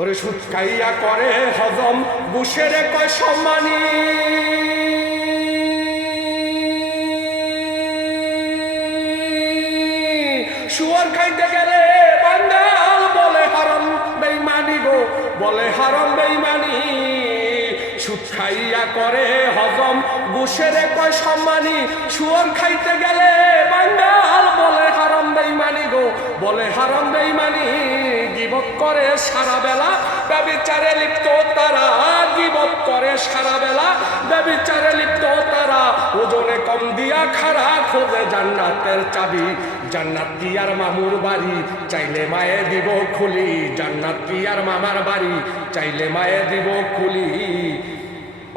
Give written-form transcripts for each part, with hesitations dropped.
ওরে সুদ খাইয়া করে হজম বুসের কয় সম্মানী শুয়ার খাইতে গেলে বাঙ্গাল বলে হারাম বেঈমানি গো, বলে হারাম বেঈমানি। সুদ খাইয়া করে হজম বুসের কয় সম্মানী, শুয়ার খাইতে গেলে বাঙ্গাল বলে হারাম বেঈমানি গো, বলে হারাম বেঈমানি। গীবত করে সারা বেলা ব্যভিচারে লিপ্ত তারা, গীবত করে সারা বেলা ব্যভিচারে লিপ্ত তারা। ওজনে কম দিয়া খারা খোঁজে জান্নাতের চাবি, জান্নাত কি আর মামুর বাড়ি, চাইলে মায়ে দিব খুলি। জান্নাত কি আর মামার বাড়ি, চাইলে মায়ে দিব খুলি।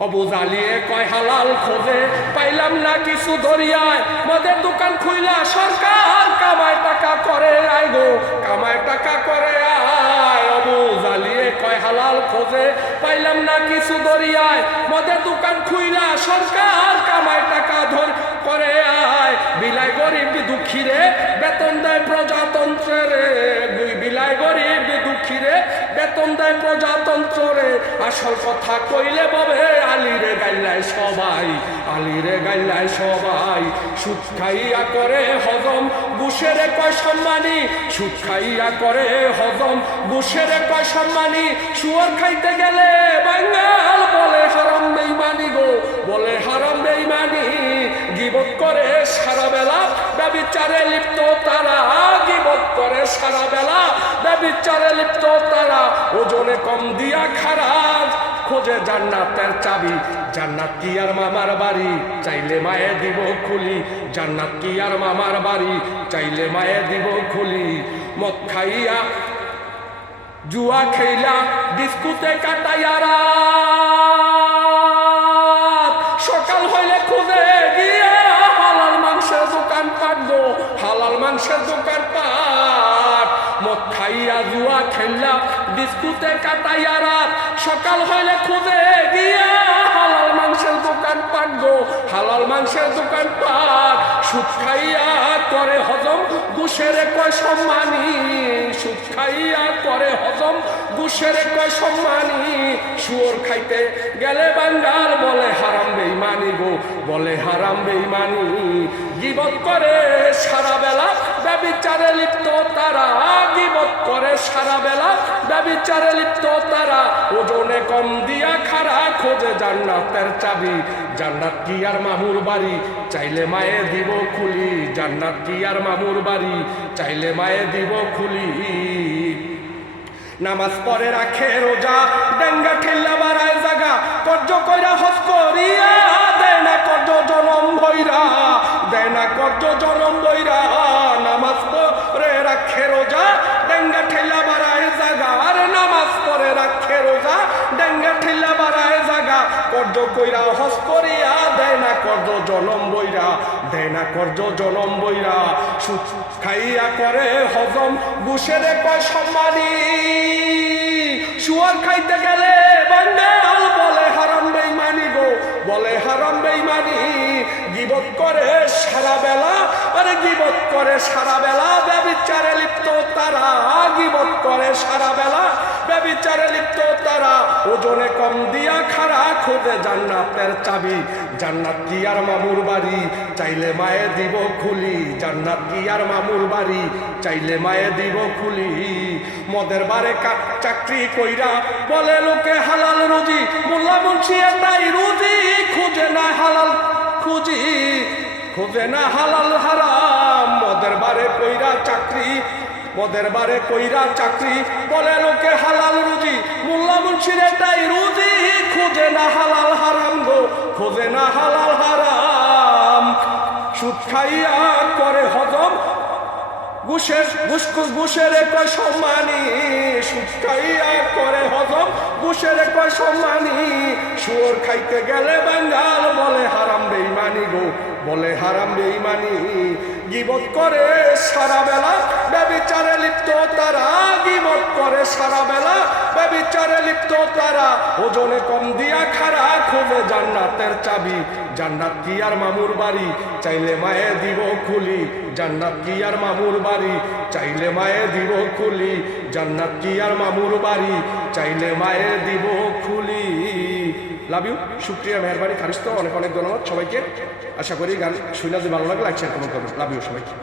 অবু জ্বালিয়ে কয় হালাল খোঁজে পাইলাম না কিছু দরিয়ায়, মদের দোকান খুইলা সরকার কামায় টাকা করে আয় গো, কামায় টাকা করে আয়। অবু জ্বালিয়ে কয় হালাল খোঁজে পাইলাম না কিছু দরিয়ায়, মদের দোকান খুইলা সরকার কামায় টাকা করে আয়। বিলাই গরিব দুঃখীরে বেতন দেয় প্রজাতন্ত্রে, বিলাই গরিব দুঃখীরে বেতন দেয় প্রজাতন্ত্রে। আসল কথা কইলে ববে আলিরে গাইলায় সবাই, আলিরে গাইলায় সবাই। সুদ খাইয়া করে হজম বুসের কয় সম্মানী, সুদ খাইয়া করে হজম বুসের কয় সম্মানী। শুয়ার খাইতে গেলে বাঙ্গাল বলে হারাম বেঈমানি গো, বলে হারাম বেঈমানি। গীবত করে সারা বেলা ব্যভিচারে লিপ্ত তারা, গীবত করে সারা বেলা ব্যভিচারে লিপ্ত তারা। ওজনে কম দিয়া খারাপ খোঁজে জান্নাতের চাবি, জান্নাত কি আর মামার বাড়ি, চাইলে মায়ে দিব খুলি। জান্নাত কি আর মামার বাড়ি, চাইলে মায়ে দিব খুলি। মদ খাইয়া জুয়া খেইলা ডিস্কুতে কাটাইয়া রাত, সকাল হইলে খুঁজে গিয়া হালাল মাংসের দোকান পাট গো, হালাল মাংসের দোকান পাট। মদ খাইয়া জুয়া খেললা ডিস্কুতে কাটাইয়া রাত, সকাল হইলে খুঁজে গিয়া হালাল মাংসের দোকান পাট গো, হালাল মাংসের দোকান পাট। সুদ খাইয়া করে হজম ঘুষের কয় সম্মানী, সুদ খাইয়া করে হজম ঘুষের কয় সম্মানী। শুয়োর খাইতে গেলে বাঙ্গাল বলে হারাম বেঈমানি গো, বলে হারাম বেঈমানি। গীবত করে সারা বেলা ব্যভিচারে লিপ্ত তারা, গীবত করে সারা বেলা ব্যভিচারে লিপ্ত তারা। ওজনে কম দিয়া খারা খোঁজে জান্নাতের চাবি, জান্নাত কি আর মামুর বাড়ি, চাইলে মায়ে দিব খুলি। জান্নাত কি আর মামুর বাড়ি, চাইলে মায়ে দিব খুলি। নামাজ পড়ে রাখে রোজা, ডেঙ্গা ঠেল্লা বাড়ায় জাগা, কর্জ কইরা হজ করিয়া দেয় না কর্জ জনম বইরা, দেয় না কর্জ জনম বইরা। নামাজ পড়ে রাখে রোজা, ডেঙ্গা ঠেল্লা বাড়ায় জাগা, আরে নামাজ পড়ে রাখে রোজা, ডেঙ্গা ঠেল্লা বাড়ায় জাগা, কর্জ কইরা হজ করিয়া দেয় না কর্জ জনম বইরা, দেয় না কর্জ জনম বইরা। সুদ খাইয়া করে হজম বুসের কয় সম্মানী, শুয়ার খাইতে গেলে বাঙ্গাল বলে হারাম বেঈমানি গো, বলে হারাম বেঈমানি। গীবত করে সারা বেলা, আরে গীবত করে সারা বেলা ব্যভিচারে লিপ্ত তারা, গীবত করে সারা বেলা ব্যভিচারে লিপ্ত তারা। ওজনে কম দিয়া খারা খোঁজে জান্নাতের চাবি, জান্নাত কি আর মামুর বাড়ি, চাইলে মায়ে দিব খুলি। জান্নাত কি আর মামুর বাড়ি, চাইলে মায়ে দিব খুলি। মদের বারে চাকরি কইরা বলে লোকে হালাল রুজি, মোল্লা মুন্সি এটাই রুজি, খুঁজে না হালাল খুঁজি, খুঁজে না হালাল হারাম। মদের বারে কইরা চাকরি, মদের বারে কইরা চাকরি বলে লোকে হালাল রুজি, মোল্লা মুন্সির এটাই রুজি, খুঁজে না হালাল হারাম গো, খুঁজে না হালাল হারাম। সুদ খাইয়া করে হজম ঘুষের কয় সম্মানী, সুদ খাইয়া করে হজম ঘুষের কয় সম্মানী। শুয়োর খাইতে গেলে বাঙ্গাল বলে হারাম বেঈমানি গো, বলে হারাম বেঈমানি গীবত করে সারা বেলা ব্যভিচারে লিপ্ত তারা গীবত করে সারা বেলা ব্যভিচারে লিপ্ত তারা ওজনে কম দিয়া খারা খোঁজে জান্নাতের চাবি জান্নাত কি আর মামুর বাড়ি চাইলে মায়ে দিব খুলি জান্নাত কি আর মামুর বাড়ি চাইলে মায়ে দিব খুলি জান্নাত কি আর মামুর বাড়ি চাইলে মায়ে দিব খুলি লাভ ইউ শুক্রিয়া মেহরবানি খারিস্ত অনেক অনেক ধন্যবাদ সবাইকে আশা করি গান শুনে যদি ভালো লাগলে লাইক শেয়ার কমেন্ট করবেন লাভ ইউ সবাইকে